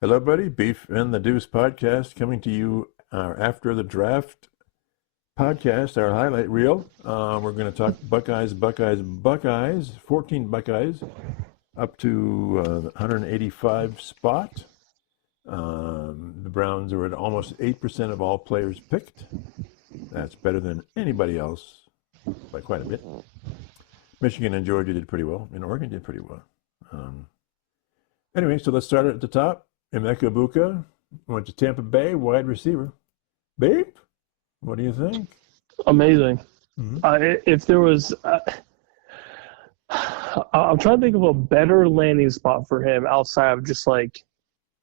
Hello, buddy. Beef and the Deuce podcast coming to you after the draft podcast, our highlight reel. We're going to talk Buckeyes, 14 Buckeyes up to the 185 spot. The Browns are at almost 8% of all players picked. That's better than anybody else by quite a bit. Michigan and Georgia did pretty well, and Oregon did pretty well. Anyway, so let's start at the top. Emeka Buka went to Tampa Bay, wide receiver. Babe, what do you think? Amazing. Mm-hmm. If there was, I'm trying to think of a better landing spot for him outside of just like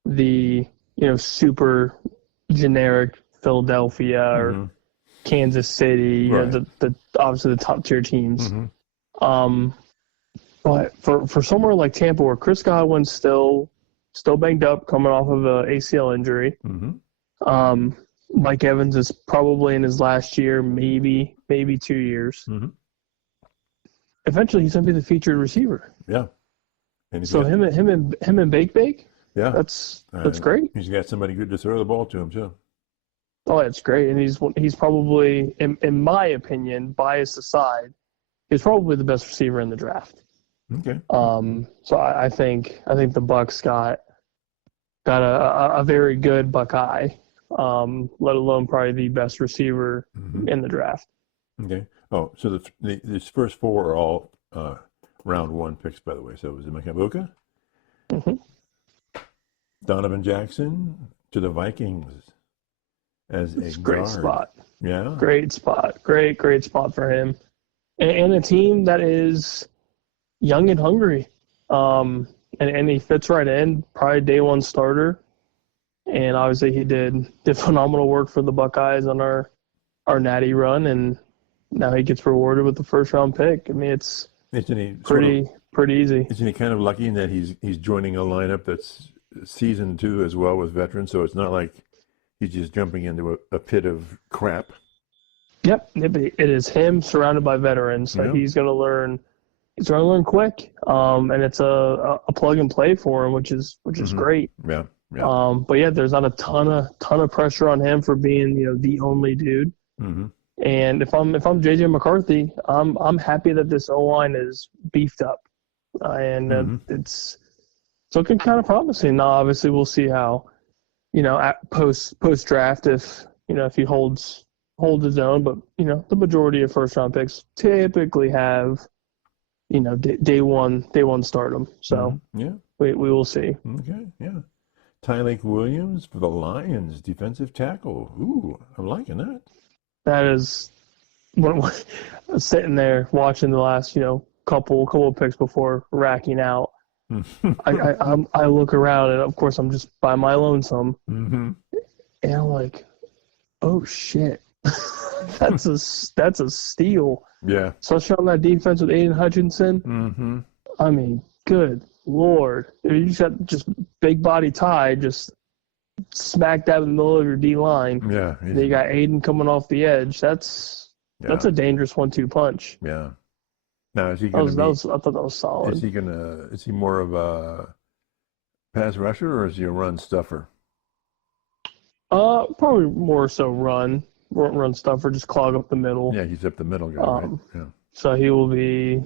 the super generic Philadelphia or Kansas City, right. the obviously the top tier teams. Mm-hmm. But for somewhere like Tampa where Chris Godwin's still banged up, coming off of a ACL injury. Mm-hmm. Mike Evans is probably in his last year, maybe 2 years. Mm-hmm. Eventually, he's going to be the featured receiver. Yeah. And so him and Bake. Yeah, that's great. He's got somebody good to throw the ball to him too. Oh, that's great. And he's probably, in my opinion, bias aside, he's probably the best receiver in the draft. Okay. So I think the Bucs got a very good Buckeye, let alone probably the best receiver in the draft. Okay. Oh, so these first four are all round one picks, by the way. So it was Emeka Buka, Donovan Jackson to the Vikings as a guard. Great spot. Yeah. Great spot. Great spot for him, and a team that is young and hungry. And he fits right in, probably day one starter. And obviously he did phenomenal work for the Buckeyes on our natty run, and now he gets rewarded with the first round pick. I mean, it's pretty easy. Isn't he kind of lucky in that he's joining a lineup that's seasoned too as well with veterans, so it's not like he's just jumping into a pit of crap. Yep, it is him surrounded by veterans, so he's going to learn. He's going to learn quick, and it's a plug and play for him, which is great. Yeah. But yeah, there's not a ton of pressure on him for being the only dude. Mm-hmm. And if I'm JJ McCarthy, I'm happy that this O-line is beefed up, and it's looking kind of promising. Now, obviously, we'll see how at post draft if he holds his own. But the majority of first round picks typically have day one stardom. So we will see. Okay, yeah. Tyreek Williams for the Lions, defensive tackle. Ooh, I'm liking that. That is, when sitting there watching the last couple of picks before racking out. I look around and of course I'm just by my lonesome, and I'm like, oh shit, that's a steal. Yeah. Especially on that defense with Aiden Hutchinson. I mean, good Lord. You just got just big body Ty just smack dab in the middle of your D-line. Yeah. Then you got Aiden coming off the edge. That's a dangerous 1-2 punch. Yeah. Now, is he going to I thought that was solid. Is he more of a pass rusher or is he a run stuffer? Probably more so run stuffer, just clog up the middle. Yeah, he's up the middle guy, right? Yeah. So he will be,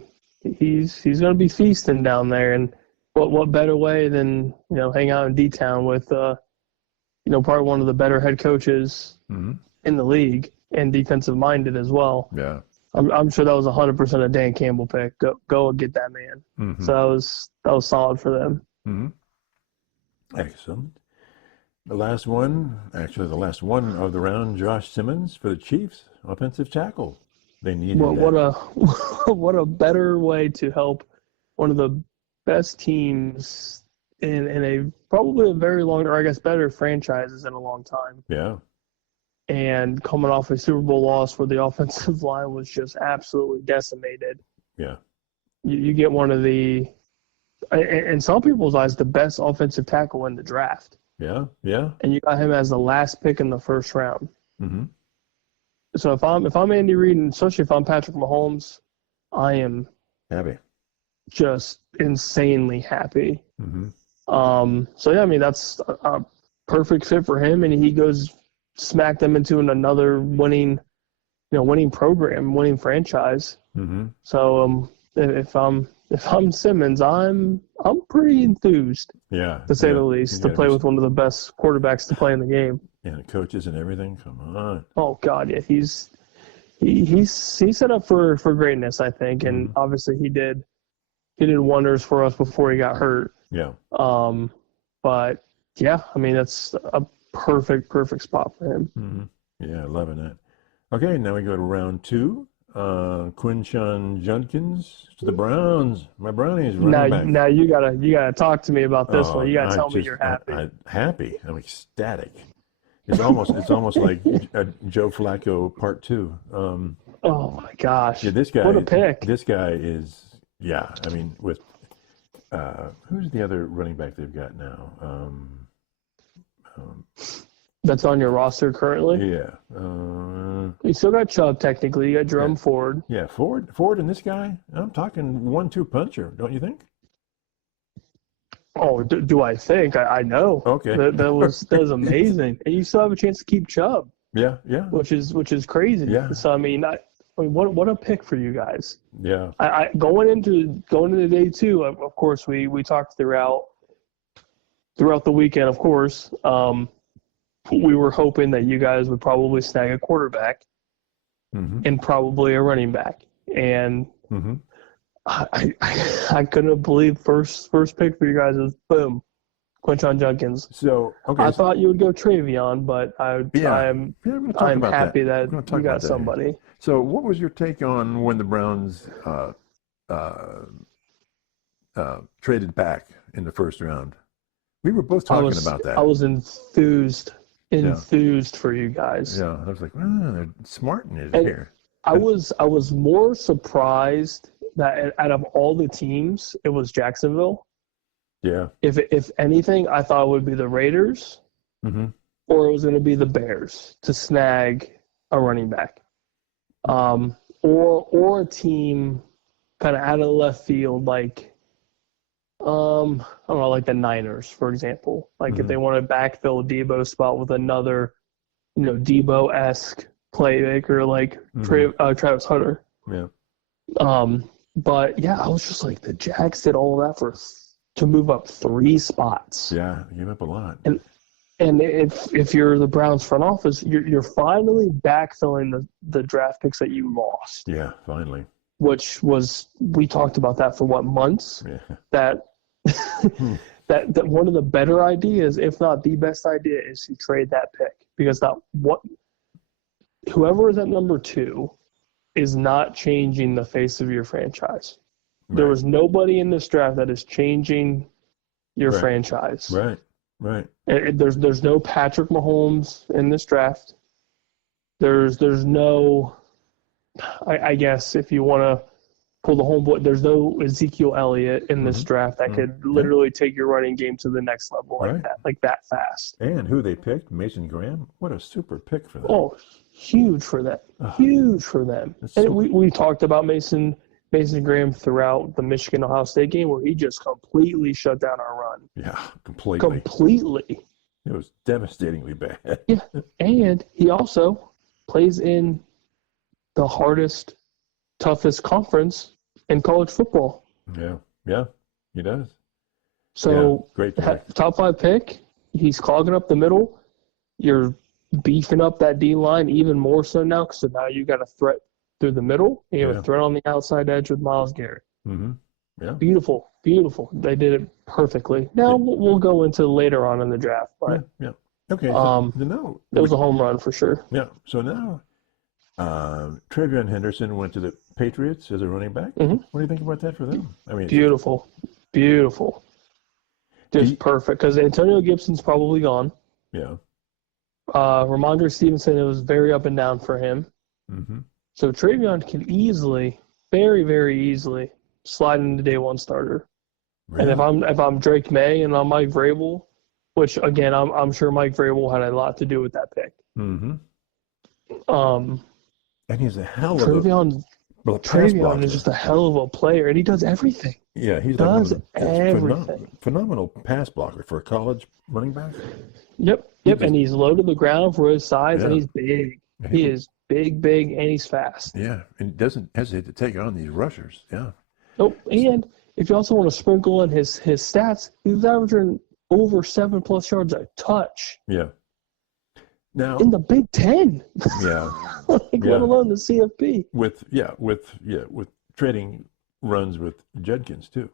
he's going to be feasting down there, and what better way than hang out in D-Town with probably one of the better head coaches in the league and defensive minded as well. Yeah. I'm sure that was 100% a Dan Campbell pick. Go and get that man. So that was solid for them. Excellent. The last one of the round, Josh Simmons for the Chiefs, offensive tackle. They needed what a better way to help one of the best teams in a probably a very long, or I guess better franchises in a long time. Yeah. And coming off a Super Bowl loss where the offensive line was just absolutely decimated. Yeah. You get one of the, in some people's eyes, the best offensive tackle in the draft. Yeah, yeah. And you got him as the last pick in the first round. So if I'm Andy Reid, and especially if I'm Patrick Mahomes, I am happy, just insanely happy. So yeah, I mean that's a perfect fit for him, and he goes smack them into another winning program, winning franchise. Mm-hmm. So if I'm Simmons, I'm pretty enthused, Yeah. to say Yeah. the You least, to gotta play be. with one of the best quarterbacks to play in the game. And coaches and everything. Come on. Oh God, yeah, he's set up for greatness, I think, and Mm-hmm. obviously he did wonders for us before he got hurt. Yeah. But yeah, I mean that's a perfect spot for him. Mm-hmm. Yeah, loving that. Okay, now we go to round 2. Quinshawn Judkins to the Browns. My Brownies running back. Now you gotta talk to me about this one. You gotta tell me you're happy. I'm happy. I'm ecstatic. It's almost like Joe Flacco Part 2. Oh my gosh! Yeah, this guy. What a pick! This guy is. Yeah, I mean, with who's the other running back they've got now? That's on your roster currently. Yeah. You still got Chubb technically. You got Jerome Ford. Yeah, Ford, and this guy. I'm talking 1-2 puncher, don't you think? Oh, do I think? I know. Okay. That was amazing, and you still have a chance to keep Chubb. Yeah. Which is crazy. Yeah. So I mean, what a pick for you guys. Yeah. I going into day 2. Of course, we talked throughout the weekend. Of course, we were hoping that you guys would probably snag a quarterback Mm-hmm. and probably a running back. And Mm-hmm. I couldn't believe first pick for you guys was boom, Quinshon Judkins. So okay. I thought you would go Travion, but I'm happy that you got somebody. Here. So what was your take on when the Browns traded back in the first round? We were both talking about that. I was enthused for you guys. Yeah, I was like, they're smarting it here. I was more surprised that out of all the teams, it was Jacksonville. Yeah. If anything, I thought it would be the Raiders, mm-hmm. or it was going to be the Bears to snag a running back, or a team kind of out of left field, like I don't know, like the Niners, for example. Like mm-hmm. if they want to backfill Debo's spot with another, Debo-esque playmaker like mm-hmm. Travis Hunter. Yeah. But yeah, I was just like, the Jags did all of that to move up 3 spots. Yeah, you gave up a lot. And if you're the Browns front office, you're finally backfilling the draft picks that you lost. Yeah, finally. Which was, we talked about that for months? Yeah. That that one of the better ideas, if not the best idea, is to trade that pick, because whoever is at number 2 is not changing the face of your franchise. Right. There was nobody in this draft that is changing your franchise. Right. There's no Patrick Mahomes in this draft. There's no, I guess if you want to pull the homeboy, there's no Ezekiel Elliott in this draft that could literally take your running game to the next level like that fast. And who they picked, Mason Graham. What a super pick for them. Oh, huge for them. Huge for them. And we talked about Mason Graham throughout the Michigan-Ohio State game, where he just completely shut down our run. Yeah, completely. Completely. It was devastatingly bad. Yeah, and he also plays in the hardest, toughest conference in college football. Yeah, he does. So, great pick. Top 5 pick, he's clogging up the middle. You're beefing up that D-line even more so now, because now you got a threat through the middle. You have a threat on the outside edge with Myles Garrett. Mm-hmm. Yeah. Beautiful. They did it perfectly. Now we'll go into later on in the draft. But, yeah. Okay. So it was a home run for sure. Yeah. So now Travion Henderson went to the Patriots as a running back. Mm-hmm. What do you think about that for them? I mean, beautiful. Just perfect, because Antonio Gibson's probably gone. Yeah. Ramondre Stevenson, it was very up and down for him. Mm-hmm. So Travion can easily, very, very easily, slide into day 1 starter. Really? And if I'm Drake May and I'm Mike Vrabel, which again I'm sure Mike Vrabel had a lot to do with that pick. Mm-hmm. And he's a hell of Travion. Well, a pass Travion blocker. is just a hell of a player, and he does everything. Yeah, he's like one of the phenomenal pass blocker for a college running back. Yep, and he's low to the ground for his size, and he's big. He is big, and he's fast. Yeah, and doesn't hesitate to take on these rushers. Yeah. Nope, and if you also want to sprinkle in his stats, he's averaging over 7+ yards a touch. Yeah. Now in the Big Ten. Yeah. Let alone the CFP. With trading runs with Judkins too.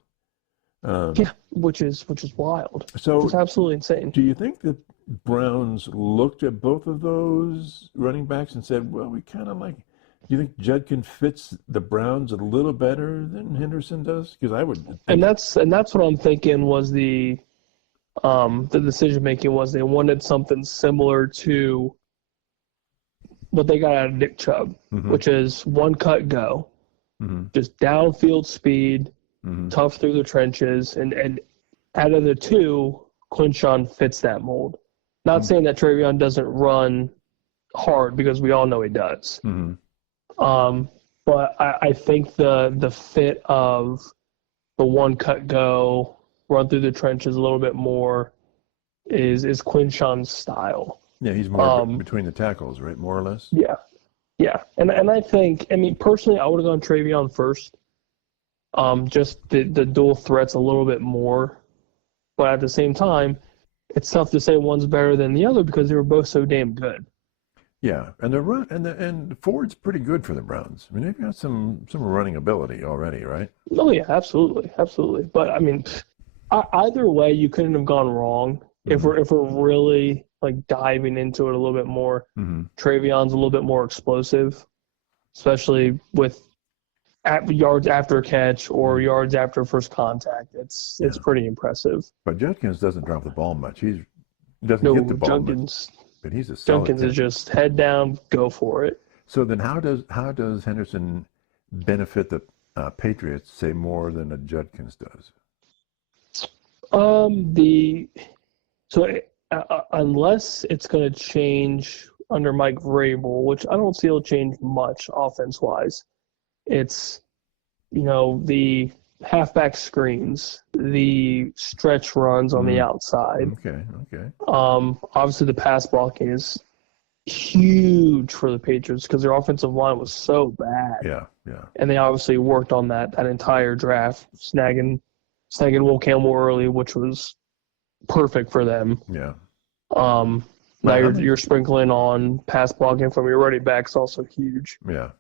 Which is wild. So it's absolutely insane. Do you think that Browns looked at both of those running backs and said, well, we kind of like, do you think Judkins fits the Browns a little better than Henderson does? Because I would think. And that's what I'm thinking was the decision making was they wanted something similar to what they got out of Nick Chubb, which is one cut go, just downfield speed, tough through the trenches, and out of the two, Quinshawn fits that mold. Not saying that Travion doesn't run hard, because we all know he does. But I think the fit of the one cut go, run through the trenches a little bit more is Quinshawn's style. Yeah, he's more between the tackles, right? More or less. Yeah. And I think, personally, I would have gone Travion first. Just the dual threats a little bit more. But at the same time, it's tough to say one's better than the other because they were both so damn good. Yeah, and the run and Ford's pretty good for the Browns. I mean, they've got some running ability already, right? Oh yeah, absolutely. But either way, you couldn't have gone wrong. If we're really like diving into it a little bit more. Travion's a little bit more explosive, especially with yards after catch or yards after first contact. It's pretty impressive. But Judkins doesn't drop the ball much. He doesn't get the ball much. But he's a solid Judkins is just head down, go for it. So then how does Henderson benefit the Patriots, say, more than a Judkins does? Unless it's going to change under Mike Vrabel, which I don't see it'll change much offense-wise. It's, the halfback screens, the stretch runs on the outside. Okay. Obviously, the pass blocking is huge for the Patriots because their offensive line was so bad. Yeah. And they obviously worked on that entire draft, snagging Will Campbell early, which was perfect for them. Yeah. Now you're sprinkling on pass blocking from your running backs, also huge. Yeah.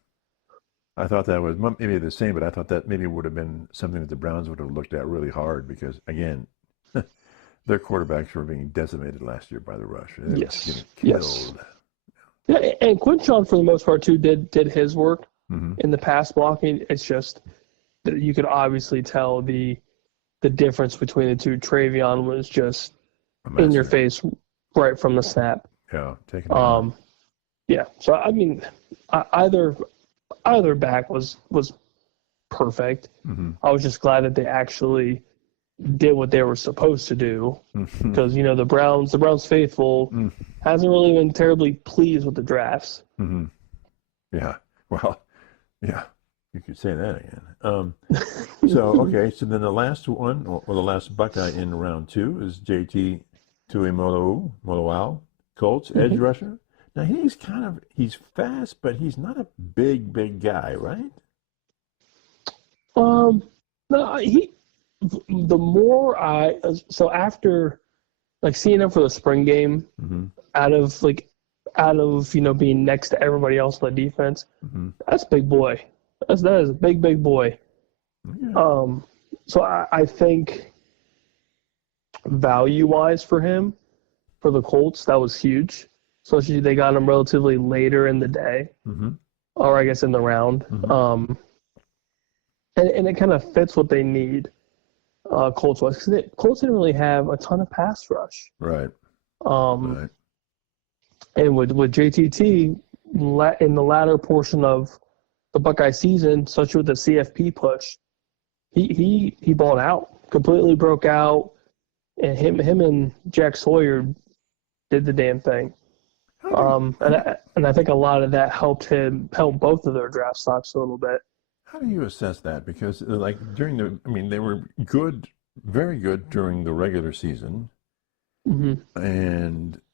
I thought that was maybe the same, but I thought that maybe would have been something that the Browns would have looked at really hard because, again, their quarterbacks were being decimated last year by the rush. They were getting killed. Yeah, and Quinshawn, for the most part, too, did his work in the pass blocking. It's just that you could obviously tell the difference between the two. Travion was just in your face right from the snap. Yeah, taking it. Yeah, so, either back was perfect. I was just glad that they actually did what they were supposed to do because the Browns faithful hasn't really been terribly pleased with the drafts. Yeah, well, yeah, you could say that again. So then the last one or the last Buckeye in round 2 is JT Tuimoloau, Colts edge rusher. Now he's fast, but he's not a big guy, right? No, the more after seeing him for the spring game, out of being next to everybody else on the defense, that's a big boy. That is a big boy. Yeah. So I think value-wise for him, for the Colts, that was huge. Especially they got him relatively later in the day, or I guess in the round. And it kind of fits what they need, Colts-wise. Because Colts didn't really have a ton of pass rush. Right. And with JTT, in the latter portion of the Buckeye season, such with the CFP push, he balled out, completely broke out, and him and Jack Sawyer did the damn thing. And I think a lot of that helped both of their draft stocks a little bit. How do you assess that? Because like they were good, very good during the regular season,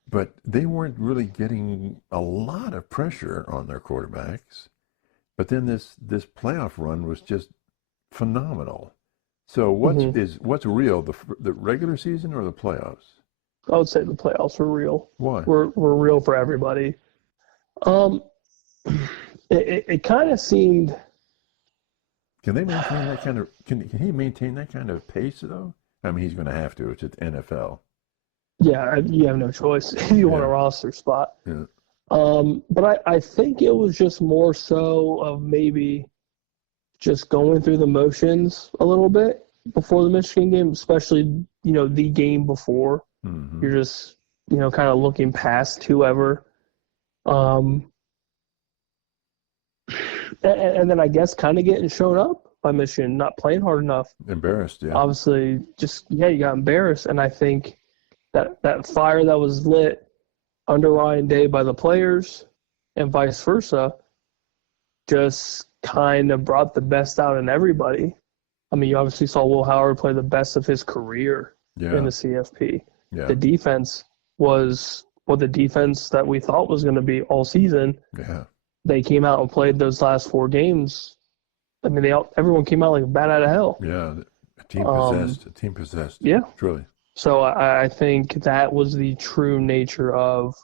but they weren't really getting a lot of pressure on their quarterbacks. But then this playoff run was just phenomenal. So what's real, the regular season or the playoffs? I would say the playoffs were real. Why? Were real for everybody. It kind of seemed. Can they maintain that kind of? Can he maintain that kind of pace though? I mean, he's going to have to. It's at the NFL. Yeah, you have no choice if you want a roster spot. Yeah. But I think it was just more so of maybe just going through the motions a little bit before the Michigan game, especially, the game before. Mm-hmm. You're just, kind of looking past whoever. And then I guess kind of getting shown up by Michigan, not playing hard enough. Embarrassed, yeah. Obviously, you got embarrassed. And I think that fire that was lit under Ryan Day by the players and vice versa just kind of brought the best out in everybody. I mean, you obviously saw Will Howard play the best of his career in the CFP. Yeah. The defense was the defense that we thought was going to be all season. Yeah. They came out and played those last 4 games. I mean, everyone came out like a bat out of hell. Yeah, a team possessed. Yeah. Truly. So I think that was the true nature of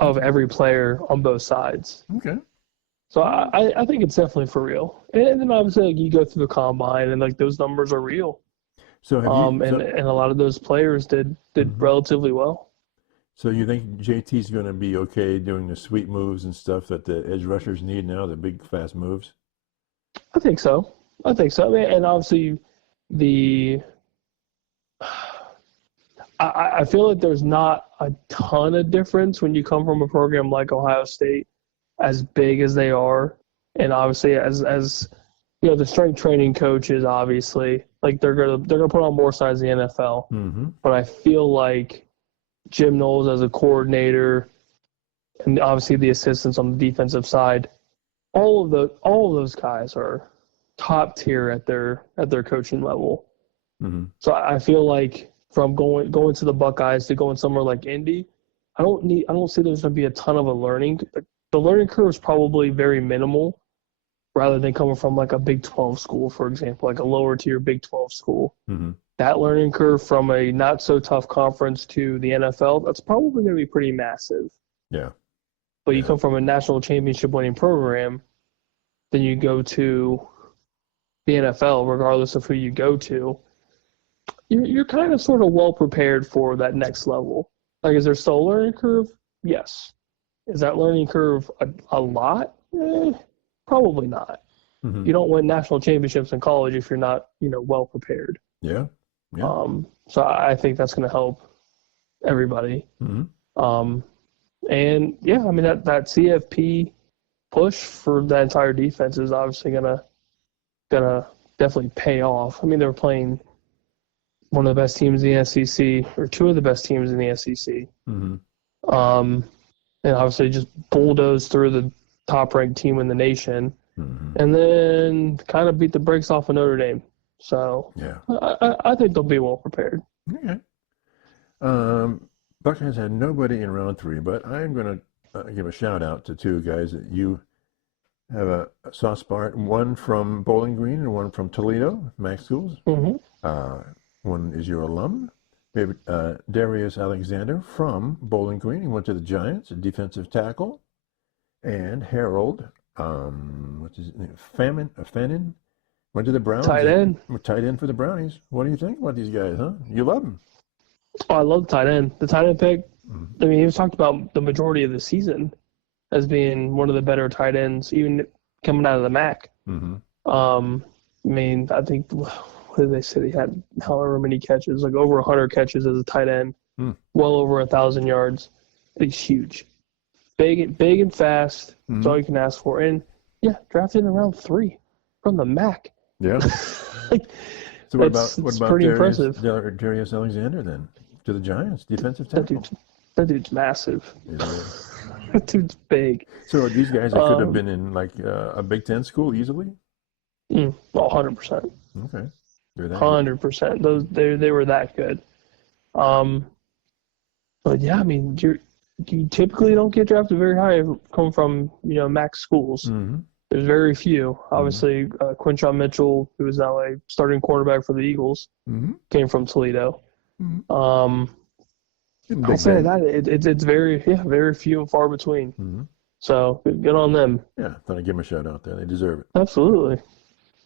every player on both sides. Okay. So I think it's definitely for real. And then obviously you go through the combine and those numbers are real. So and a lot of those players did relatively well. So you think JT's going to be okay doing the sweep moves and stuff that the edge rushers need now, the big fast moves? I think so. I mean, and obviously I feel like there's not a ton of difference when you come from a program like Ohio State, as big as they are, and obviously as the strength training coaches, obviously, like they're gonna put on more size in the NFL. Mm-hmm. But I feel like Jim Knowles as a coordinator, and obviously the assistants on the defensive side, all of those guys are top tier at their coaching level. Mm-hmm. So I feel like from going to the Buckeyes to going somewhere like Indy, I don't see there's going to be a ton of a learning. The learning curve is probably very minimal, rather than coming from like a Big 12 school, for example, like a lower tier Big 12 school. Mm-hmm. That learning curve from a not so tough conference to the NFL, that's probably going to be pretty massive. Yeah. But you come from a national championship winning program, then you go to the NFL, regardless of who you go to, you're kind of sort of well prepared for that next level. Like, is there still a learning curve? Yes. Is that learning curve a lot? Probably not. Mm-hmm. You don't win national championships in college if you're not, well prepared. Yeah. Yeah. So I think that's going to help everybody. Mm-hmm. And yeah, I mean that CFP push for that entire defense is obviously gonna definitely pay off. I mean, they're playing one of the best teams in the SEC, or two of the best teams in the SEC. Mm-hmm. And obviously just bulldoze through the top-ranked team in the nation, Mm-hmm. and then kind of beat the brakes off of Notre Dame. So Yeah. I think they'll be well prepared. Okay. Buckeyes had nobody in round 3, but I'm going to give a shout out to two guys that you have a soft spot. One from Bowling Green and one from Toledo, Mac Schools. Mm-hmm. One is your alum, Darius Alexander from Bowling Green. He went to the Giants, a defensive tackle. And Harold, what's his name? Fannin, went to the Browns. Tight end. Tight end for the Brownies. What do you think about these guys, huh? You love them. Oh, I love the tight end. The tight end pick, Mm-hmm. I mean, he was talked about the majority of the season as being one of the better tight ends, even coming out of the MAC. Mm-hmm. I mean, I think, what did they say? He had however many catches, like over 100 catches as a tight end, well over 1,000 yards. He's huge. Big and fast. That's all you can ask for. And, yeah, drafted in round 3 from the MAC. Yeah. Like, So what about pretty impressive. Darius Alexander then to the Giants, defensive tackle? That dude's massive. Yeah. That dude's big. So are these guys that could have been in like a Big Ten school easily? Well, 100%. Okay. They're that good. 100%. They were that good. But yeah, I mean, you typically don't get drafted very high coming from MAC schools. Mm-hmm. There's very few. Obviously, Quinshon Mitchell, who is now a starting quarterback for the Eagles, came from Toledo. Outside of that, it's very few and far between. So good on them. Yeah, thought I'd give them a shout out there. They deserve it. Absolutely.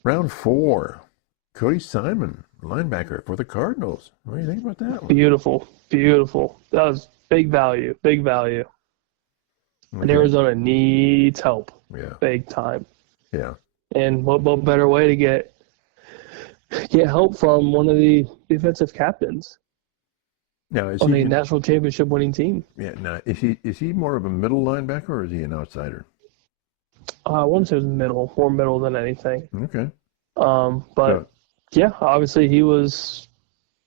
Round 4, Cody Simon, linebacker for the Cardinals. What do you think about that one? Beautiful. That was big value. Okay. And Arizona needs help. Yeah. Big time. Yeah. And what better way to get help from one of the defensive captains Now, is on he a national championship winning team? Yeah. Now, is he more of a middle linebacker or is he an outsider? I want to say it was more middle than anything. Okay. But yeah, obviously he was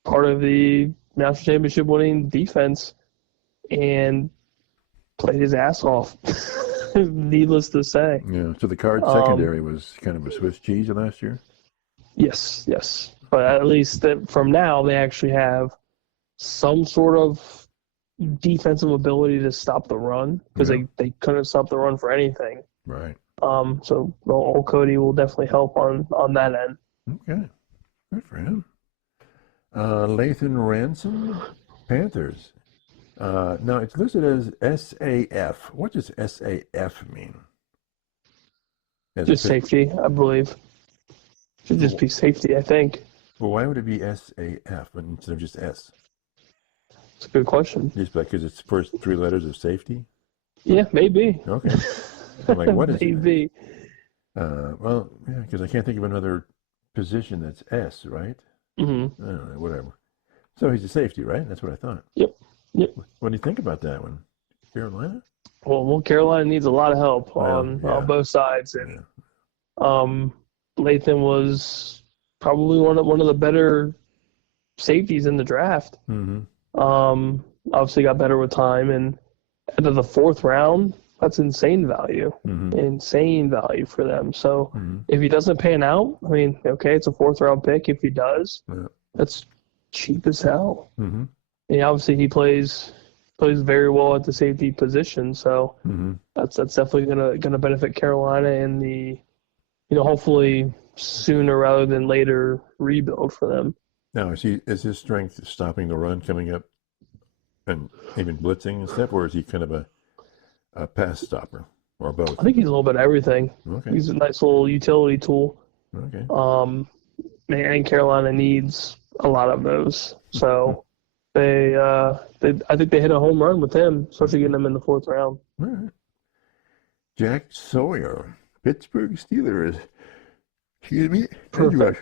part of the national championship winning defense and played his ass off. Needless to say. Yeah. So the Card secondary was kind of a Swiss cheese last year? Yes. But at least from now they actually have some sort of defensive ability to stop the run because they couldn't stop the run for anything. Right. So old Cody will definitely help on that end. Okay. Good for him. Lathan Ransom, Panthers. Now it's listed as SAF. What does SAF mean? Just safety, I believe. Should just be safety, I think. Well, why would it be SAF instead of just S? It's a good question. Just because it's the first 3 letters of safety? Yeah, maybe. Okay. I'm like, what is maybe. it? Well, yeah, because I can't think of another position that's S, right? Mm-hmm. I don't know, whatever. So he's a safety, right? That's what I thought. Yep. What do you think about that one? Carolina? Well, Carolina needs a lot of help on both sides, and Lathan was probably one of the better safeties in the draft. Obviously got better with time, and out of the 4th round, that's insane value. Insane value for them. So if he doesn't pan out, I mean, okay, it's a 4th round pick. If he does, that's cheap as hell. And obviously he plays very well at the safety position. So that's definitely gonna benefit Carolina in the hopefully sooner rather than later rebuild for them. Now, is his strength stopping the run coming up and even blitzing and stuff, or is he kind of a pass stopper, or both? I think he's a little bit of everything. Okay. He's a nice little utility tool. Okay. And Carolina needs a lot of those. So I think they hit a home run with him, especially getting him in the 4th round. All right. Jack Sawyer, Pittsburgh Steelers. Excuse me. Perfect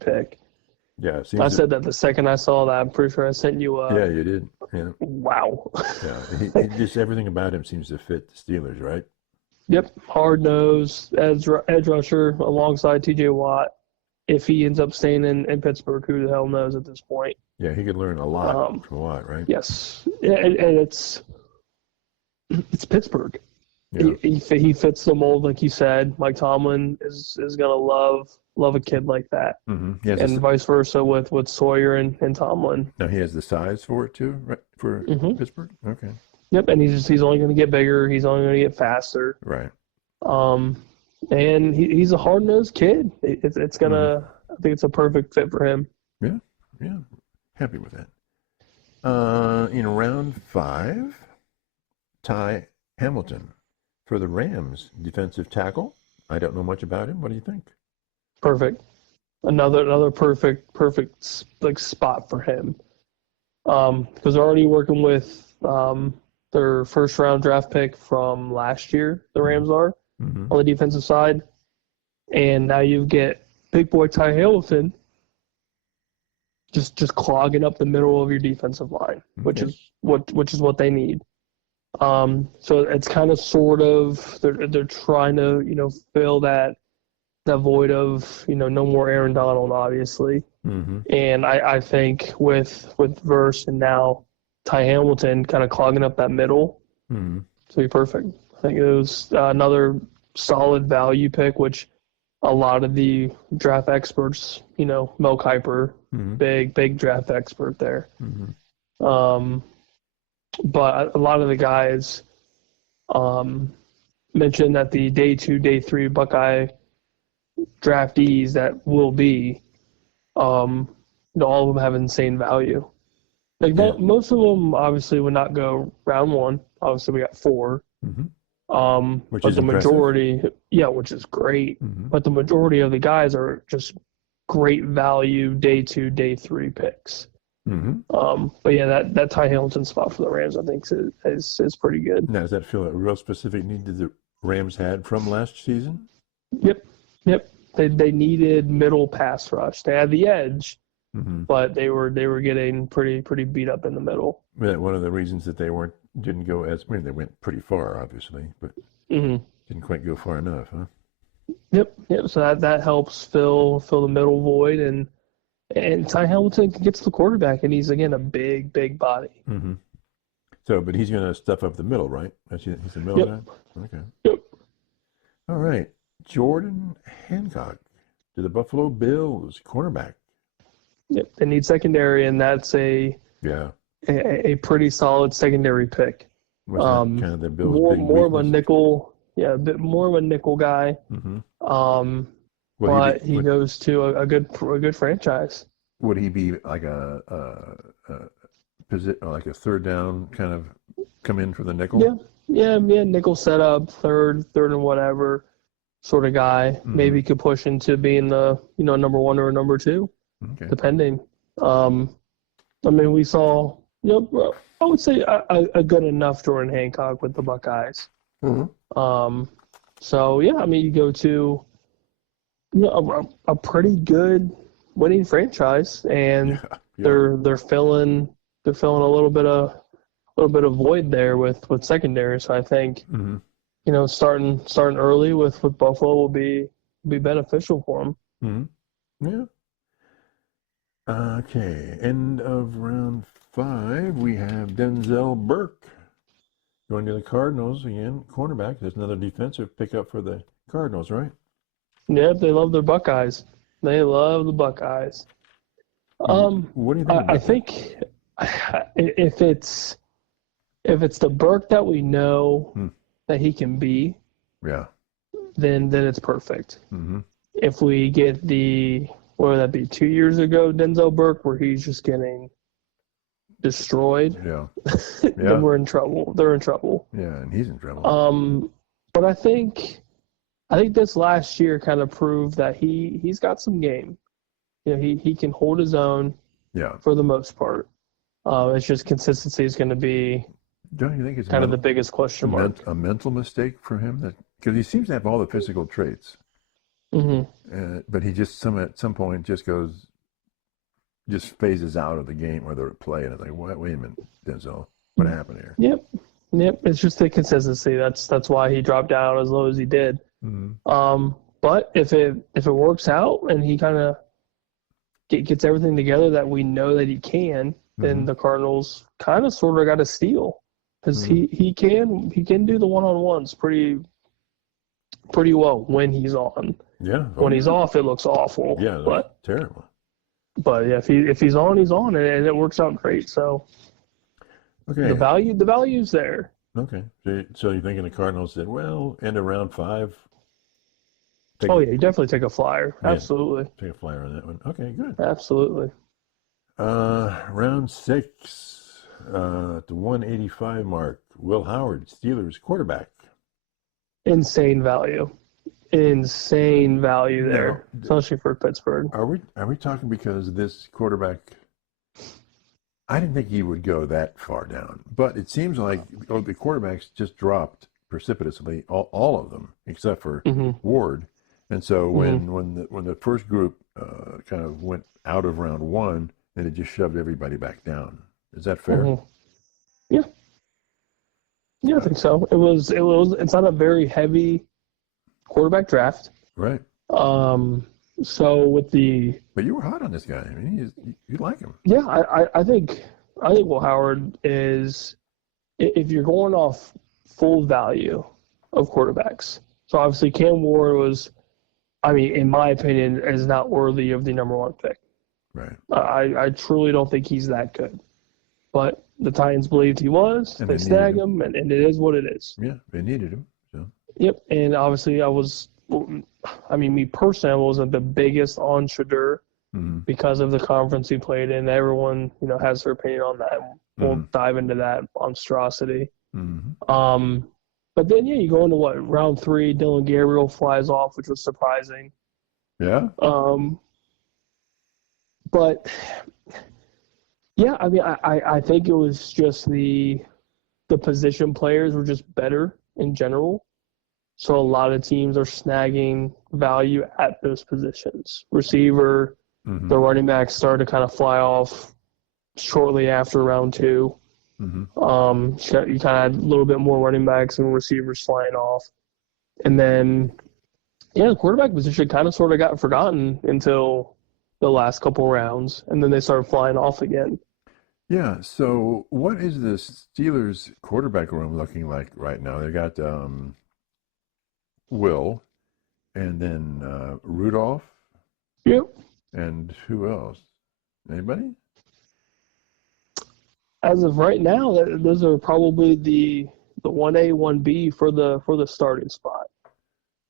pick. Yeah, I said that the second I saw that. I'm pretty sure I sent you a... Yeah, you did. Yeah. Wow. Yeah, just everything about him seems to fit the Steelers, right? Yep, hard-nosed edge rusher alongside T.J. Watt. If he ends up staying in Pittsburgh, who the hell knows at this point? Yeah, he could learn a lot from Watt, right? Yes, and it's Pittsburgh. Yeah. He fits the mold, like you said. Mike Tomlin is gonna love a kid like that, and vice versa with Sawyer and Tomlin. Now he has the size for it too, right? For Pittsburgh, okay. Yep, and he's only going to get bigger. He's only going to get faster. Right. And he's a hard-nosed kid. It's gonna. I think it's a perfect fit for him. Yeah. Happy with that. In round 5, Ty Hamilton for the Rams, defensive tackle. I don't know much about him. What do you think? Perfect. Another perfect like spot for him. Because they're already working with their 1st round draft pick from last year. The Rams are on the defensive side, and now you get big boy Ty Hamilton just clogging up the middle of your defensive line, which is what they need. So it's kind of sort of they're trying to fill that void of no more Aaron Donald, obviously. And I think with Verse and now Ty Hamilton kind of clogging up that middle, to be perfect. I think it was another solid value pick, which a lot of the draft experts, Mel Kiper, big draft expert there. But a lot of the guys mentioned that the day 2, day 3 Buckeye draftees that will be, all of them have insane value. Like most of them obviously would not go round 1. Obviously, we got 4. Which but is the impressive. majority, which is great. But the majority of the guys are just great value day 2, day 3 picks. But yeah, that Ty Hamilton spot for the Rams, I think, is pretty good. Now, does that feel a real specific need that the Rams had from last season? Yep. They needed middle pass rush. They had the edge, but they were getting pretty beat up in the middle. One of the reasons that they didn't go they went pretty far, obviously, but didn't quite go far enough, huh? Yep. So that helps fill the middle void, and Ty Hamilton gets the quarterback, and he's again a big body. So, but he's going to stuff up the middle, right? He's the middle guy. Okay. Yep. All right, Jordan Hancock to the Buffalo Bills, cornerback. Yep. They need secondary, and that's a pretty solid secondary pick. Was that kind of the Bills' big more of a weakness? nickel, a bit more of a nickel guy. But he goes to a good franchise. Would he be like a third down kind of come in for the nickel? Yeah, nickel setup, third and whatever sort of guy. Maybe could push into being the number 1 or number 2, depending. We saw I would say a good enough Jordan Hancock with the Buckeyes. So yeah, you go to a pretty good winning franchise, and they're filling a little bit of void there with secondary. So I think starting early with Buffalo will be beneficial for them. Yeah. Okay, end of round 5, we have Denzel Burke going to the Cardinals again, cornerback. There's another defensive pickup for the Cardinals, right? Yep, they love their Buckeyes. They love the Buckeyes. What do you think? I think if it's the Burke that we know that he can be, then it's perfect. If we get what would that be, 2 years ago, Denzel Burke, where he's just getting destroyed, then we're in trouble. They're in trouble. Yeah, and he's in trouble. But I think this last year kind of proved that he's got some game. He can hold his own. For the most part. It's just consistency is going to be. Don't you think it's kind of the biggest question mark? A mental mistake for him, because he seems to have all the physical traits. But he just at some point just phases out of the game or the play, and it's like, wait a minute, Denzel, what happened here? Yep. It's just the consistency. That's why he dropped down as low as he did. But if it works out and he kind of gets everything together that we know that he can, then the Cardinals kind of sort of got a steal, because he can do the one-on-ones pretty well when he's on. When he's off, it looks awful. But terrible. But yeah, if he's on, he's on, and it works out great. So the value's there. Okay, so you're thinking the Cardinals said, well, end of round 5. You definitely take a flyer. Absolutely. Take a flyer on that one. Okay, good. Absolutely. Round 6, at the 185 mark, Will Howard, Steelers quarterback. Insane value there, especially for Pittsburgh. Are we talking because this quarterback? I didn't think he would go that far down, but it seems like the quarterbacks just dropped precipitously, all of them except for Ward. And so when the first group kind of went out of round 1, then it just shoved everybody back down. Is that fair? Yeah, I think so. It's not a very heavy quarterback draft. Right. So with the. But you were hot on this guy. I mean, you like him. Yeah, I think Will Howard is, if you're going off full value of quarterbacks, So obviously Cam Ward was, I mean, in my opinion, is not worthy of the number 1 pick. Right. I truly don't think he's that good. But the Titans believed he was. And they snagged him, and it is what it is. Yeah, they needed him. So. Yep, and obviously me personally, I wasn't the biggest on Shedeur because of the conference he played in. Everyone, has their opinion on that. We'll dive into that monstrosity. But then, you go into round 3, Dylan Gabriel flies off, which was surprising. Yeah. But yeah, I mean, I think it was just the position players were just better in general. So a lot of teams are snagging value at those positions. Receiver, the running backs started to kind of fly off shortly after round 2. You kind of had a little bit more running backs and receivers flying off. And then, the quarterback position kind of sort of got forgotten until the last couple rounds, and then they started flying off again. Yeah, so what is the Steelers quarterback room looking like right now? They got Will, and then Rudolph. Yep. And who else? Anybody? As of right now, those are probably the 1A, 1B for the starting spot.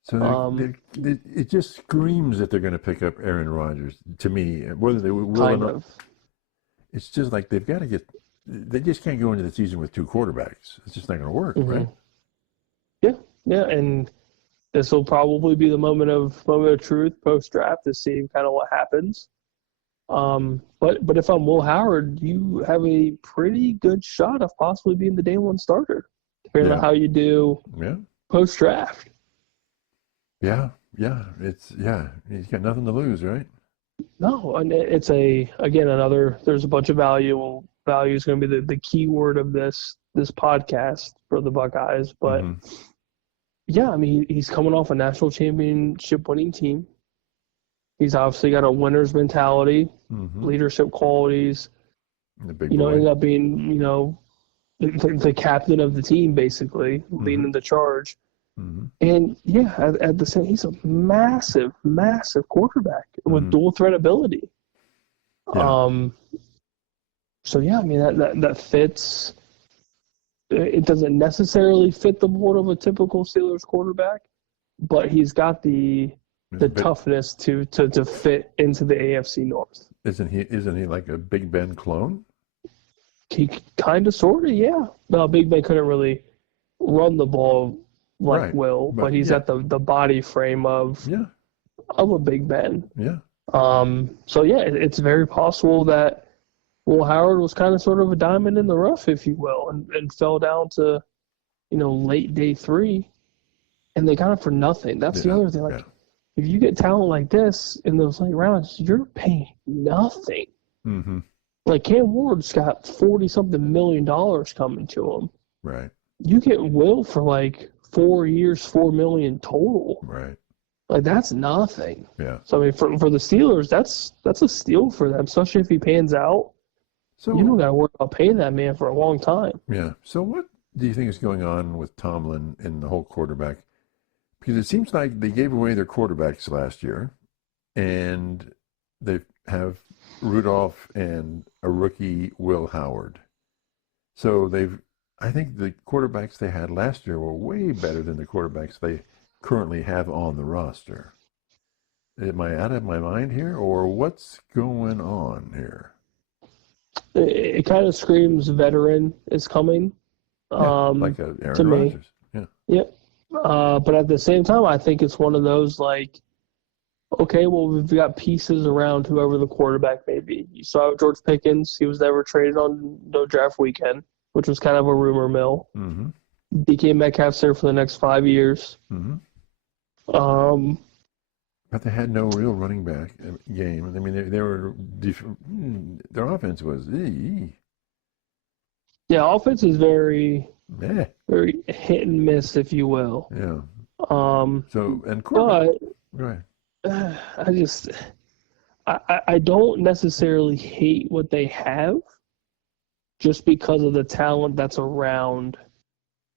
So it just screams that they're going to pick up Aaron Rodgers. To me, whether they will or not, it's just like they've got to get. They just can't go into the season with 2 quarterbacks. It's just not going to work, right? Yeah, and this will probably be the moment of truth post draft to see kind of what happens. But if I'm Will Howard, you have a pretty good shot of possibly being the day 1 starter, depending on how you do post draft. Yeah. He's got nothing to lose, right? No, and it's there's a bunch of value. Value is going to be the key word of this podcast for the Buckeyes. But I mean, he's coming off a national championship winning team. He's obviously got a winner's mentality, leadership qualities. Ended up being, the captain of the team, basically, leading the charge. And at the same, he's a massive, massive quarterback with dual threat ability. So I mean that fits. It doesn't necessarily fit the mold of a typical Steelers quarterback, but he's got the toughness to fit into the AFC North. Isn't he like a Big Ben clone? He kind of, sort of, yeah. No, Big Ben couldn't really run the ball like Will, but he's at the body frame of a Big Ben. Yeah. So it's very possible that Will Howard was kind of sort of a diamond in the rough, if you will, and fell down to, late day 3, and they got him for nothing. That's the other thing. Like, if you get talent like this in those late rounds, you're paying nothing. Like Cam Ward's got $40-something million coming to him. Right. You get Will for like 4 years, $4 million total. Right. Like, that's nothing. Yeah. So I mean, for the Steelers, that's a steal for them, especially if he pans out. So you don't got to worry about paying that man for a long time. Yeah. So what do you think is going on with Tomlin and the whole quarterback? Because it seems like they gave away their quarterbacks last year, and they have Rudolph and a rookie Will Howard. So I think the quarterbacks they had last year were way better than the quarterbacks they currently have on the roster. Am I out of my mind here, or what's going on here? It kind of screams veteran is coming. Like a Aaron Rodgers. Yeah. Yep. But at the same time, I think it's one of those like, okay, well, we've got pieces around whoever the quarterback may be. You saw George Pickens. He was never traded on no draft weekend, which was kind of a rumor mill. DK Metcalf's there for the next 5 years. But they had no real running back game. I mean, their offense was offense is very hit and miss, if you will. Yeah. But right. I don't necessarily hate what they have, just because of the talent that's around,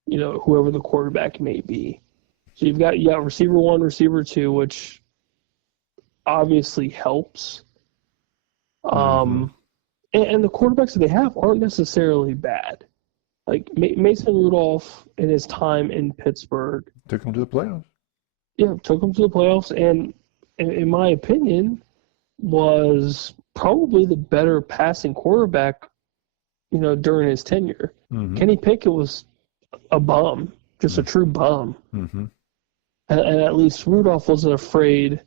whoever the quarterback may be. So you got receiver 1, receiver 2, which obviously helps. And the quarterbacks that they have aren't necessarily bad. Like Mason Rudolph in his time in Pittsburgh Took him to the playoffs. Yeah, took him to the playoffs, and in my opinion, was probably the better passing quarterback, during his tenure. Kenny Pickett was a bum, just a true bum. And at least Rudolph wasn't afraid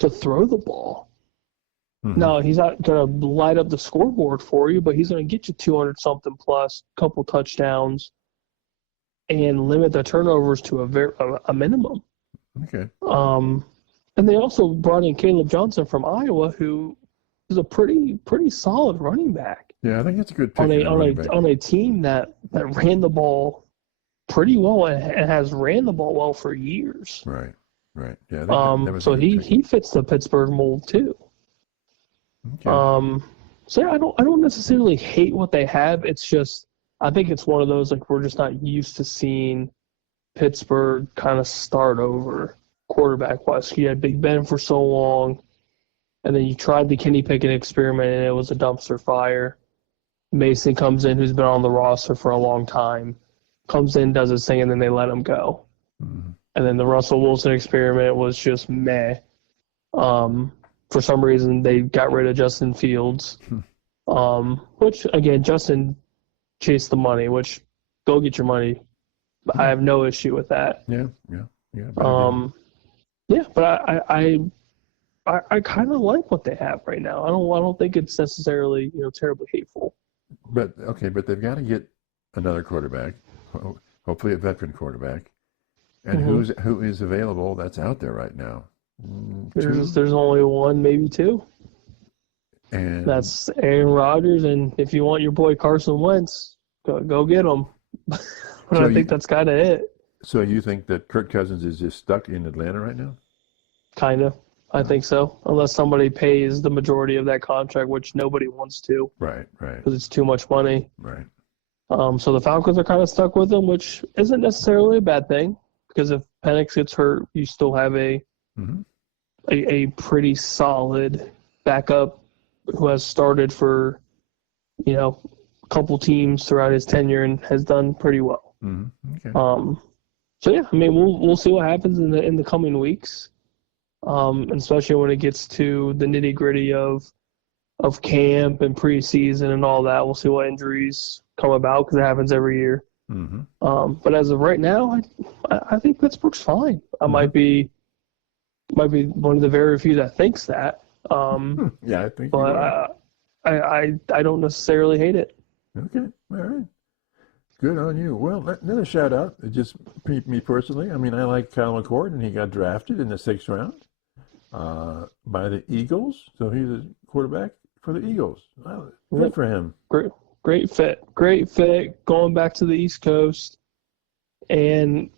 to throw the ball. No, he's not going to light up the scoreboard for you, but he's going to get you 200-something plus, couple touchdowns, and limit the turnovers to a minimum. Okay. And they also brought in Caleb Johnson from Iowa, who is a pretty solid running back. Yeah, I think it's a good pick on a team that ran the ball pretty well and has ran the ball well for years. Right. Yeah. So he fits the Pittsburgh mold too. Okay. So yeah, I don't necessarily hate what they have. It's just I think it's one of those like we're just not used to seeing Pittsburgh kind of start over quarterback wise. You had Big Ben for so long, and then you tried the Kenny Pickett experiment and it was a dumpster fire. Mason comes in, who's been on the roster for a long time, comes in, does his thing, and then they let him go. And then the Russell Wilson experiment was just meh. For some reason, they got rid of Justin Fields, which, again, Justin chased the money, which go get your money. I have no issue with that. Yeah. But I kind of like what they have right now. I don't think it's necessarily terribly hateful. But they've got to get another quarterback, hopefully a veteran quarterback, and who is available that's out there right now. There's only one, maybe two. And that's Aaron Rodgers, and if you want your boy Carson Wentz, go get him. But so I think that's kind of it. So you think that Kirk Cousins is just stuck in Atlanta right now? Kind of. I think so. Unless somebody pays the majority of that contract, which nobody wants to. Right. Because it's too much money. Right. So the Falcons are kind of stuck with him, which isn't necessarily a bad thing. Because if Penix gets hurt, you still have a pretty solid backup who has started for, a couple teams throughout his tenure and has done pretty well. Okay. So yeah, I mean, we'll see what happens in the coming weeks, and especially when it gets to the nitty gritty of camp and preseason and all that. We'll see what injuries come about because it happens every year. But as of right now, I think Pittsburgh's fine. I might be one of the very few that thinks that. Yeah, I think. But I don't necessarily hate it. Okay, all right. Good on you. Well, another shout out, just me personally. I mean, I like Kyle McCord, and he got drafted in the 6th round by the Eagles. So he's a quarterback for the Eagles. Good for him. Great fit. Going back to the East Coast, and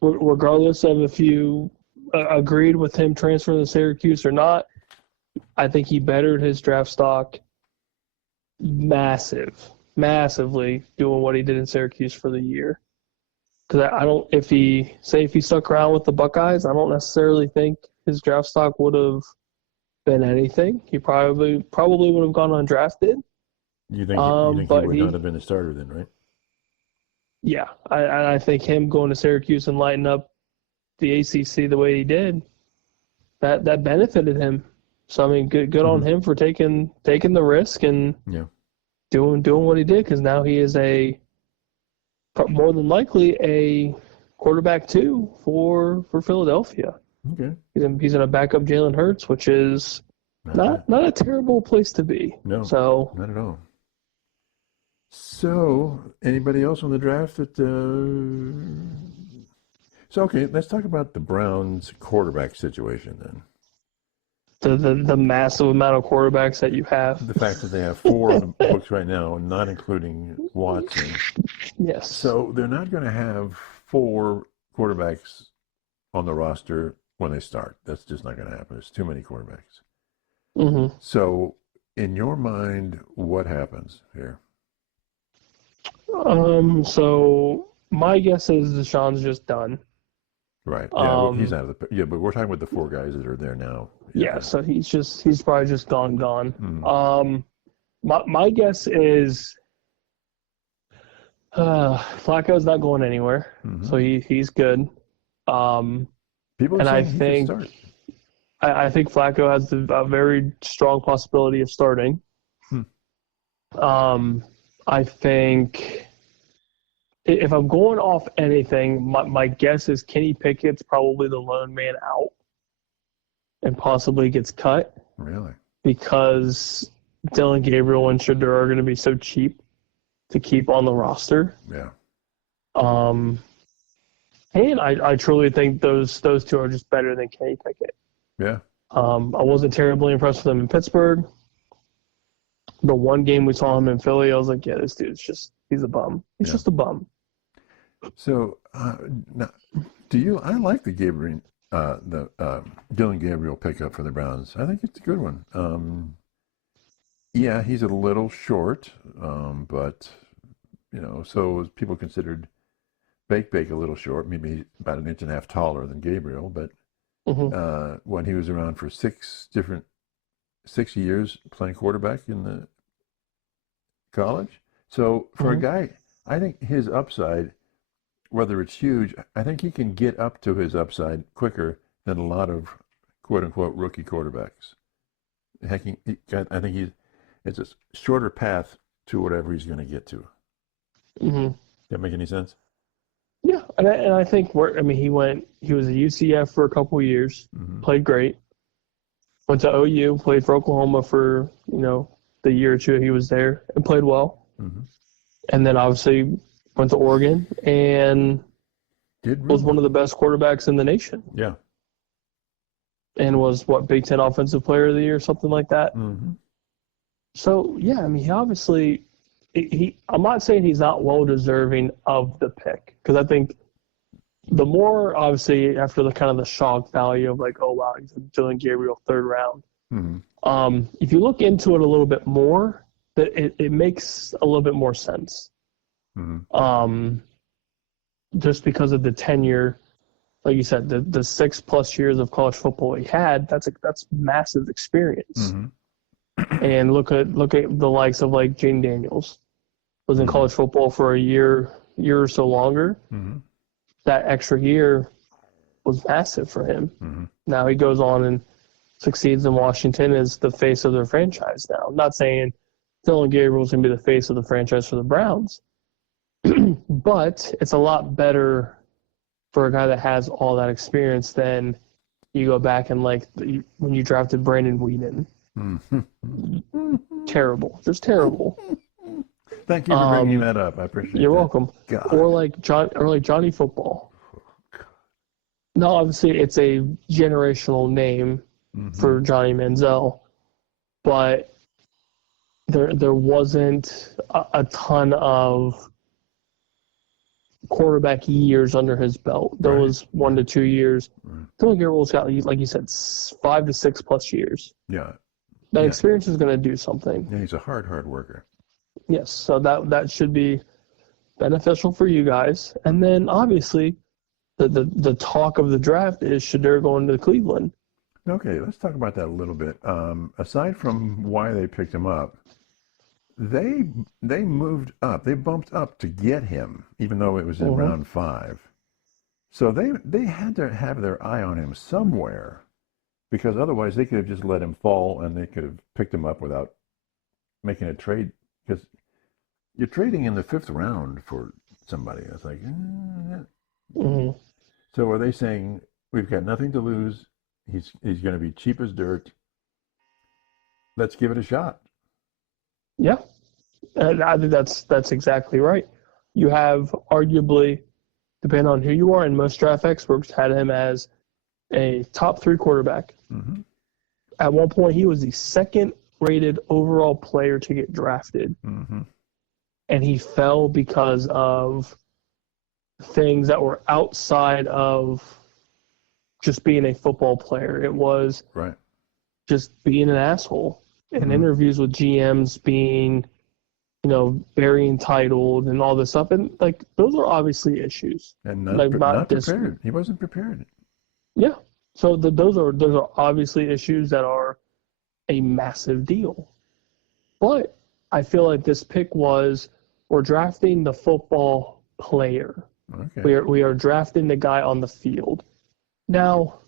regardless of if you agreed with him transferring to Syracuse or not, I think he bettered his draft stock massively doing what he did in Syracuse for the year. Because if he stuck around with the Buckeyes, I don't necessarily think his draft stock would have been anything. He probably would have gone undrafted. You think he would not have been a starter then, right? Yeah, I think him going to Syracuse and lighting up the ACC the way he did, that benefited him. So I mean, good on him for taking the risk and doing what he did, because now he is more than likely a quarterback 2 for Philadelphia. Okay. He's in a backup Jalen Hurts, which is not a terrible place to be. No, so not at all. So, anybody else on the draft that? So, okay, let's talk about the Browns' quarterback situation then. The massive amount of quarterbacks that you have. The fact that they have 4 on the books right now, not including Watson. Yes. So they're not going to have 4 quarterbacks on the roster when they start. That's just not going to happen. There's too many quarterbacks. So, in your mind, what happens here? So my guess is Deshaun's just done. Right. Yeah. Well, he's out of the. Yeah, but we're talking about the four guys that are there now. Yeah. So he's probably just gone. Mm. My guess is Flacco's not going anywhere, Mm-hmm. so he's good. People are And I saying he could think start. I think Flacco has a very strong possibility of starting. I think if I'm going off anything, my guess is Kenny Pickett's probably the lone man out and possibly gets cut. Really? Because Dylan Gabriel and Shedeur are going to be so cheap to keep on the roster. Yeah. And I truly think those two are just better than Kenny Pickett. Yeah. I wasn't terribly impressed with him in Pittsburgh. The one game we saw him in Philly, I was like, yeah, this dude's he's a bum. He's just a bum. So, now, I like the Dylan Gabriel pickup for the Browns. I think it's a good one. Yeah, he's a little short, but, so people considered Bake a little short, maybe about an inch and a half taller than Gabriel, but when he was around for 6 years playing quarterback in the college. So for a guy, I think his upside, whether it's huge, I think he can get up to his upside quicker than a lot of quote unquote rookie quarterbacks. I think it's a shorter path to whatever he's going to get to. Mm-hmm. That make any sense? Yeah, and I think he was a UCF for a couple of years, played great. Went to OU, played for Oklahoma for the year or two he was there, and played well. And then obviously went to Oregon and was one of the best quarterbacks in the nation. Yeah. And was Big Ten Offensive Player of the Year, something like that. So yeah, he obviously. I'm not saying he's not well deserving of the pick, because I think the more, obviously, after the kind of the shock value of like, oh wow, he's Dylan Gabriel 3rd round. If you look into it a little bit more, that it makes a little bit more sense. Just because of the tenure, like you said, the 6+ years of college football he had, that's massive experience. And look at the likes of like Jane Daniels, was in college football for a year or so longer. That extra year was massive for him. Now he goes on and succeeds in Washington as the face of their franchise now. I'm not saying Dylan Gabriel's going to be the face of the franchise for the Browns, but it's a lot better for a guy that has all that experience than you go back and when you drafted Brandon Weeden. Terrible. Just terrible. Thank you for bringing that up. I appreciate it. You're welcome. God. Or like Johnny Football. No, obviously it's a generational name for Johnny Manziel, but there wasn't a ton of quarterback years under his belt. There was 1 to 2 years. Dylan Gabriel's got, like you said, 5 to 6+ years. Yeah. That experience is going to do something. Yeah, he's a hard worker. Yes, so that should be beneficial for you guys. And then obviously, the talk of the draft is Shedeur going to Cleveland. Okay, let's talk about that a little bit. Aside from why they picked him up, they moved up. They bumped up to get him, even though it was in round 5. So they had to have their eye on him somewhere, because otherwise they could have just let him fall and they could have picked him up without making a trade. Because you're trading in the 5th round for somebody. It's like, So are they saying, we've got nothing to lose, he's going to be cheap as dirt, let's give it a shot? Yeah, and I think that's exactly right. You have arguably, depending on who you are, and most draft experts had him as a top 3 quarterback. At one point, he was the 2nd rated overall player to get drafted. And he fell because of things that were outside of just being a football player. It was just being an asshole, and interviews with GMs being very entitled and all this stuff. And, like, those are obviously issues. And like, not prepared. He wasn't prepared. Yeah. So those are obviously issues that are a massive deal. But I feel like this pick was, we're drafting the football player. Okay. We are drafting the guy on the field. Now,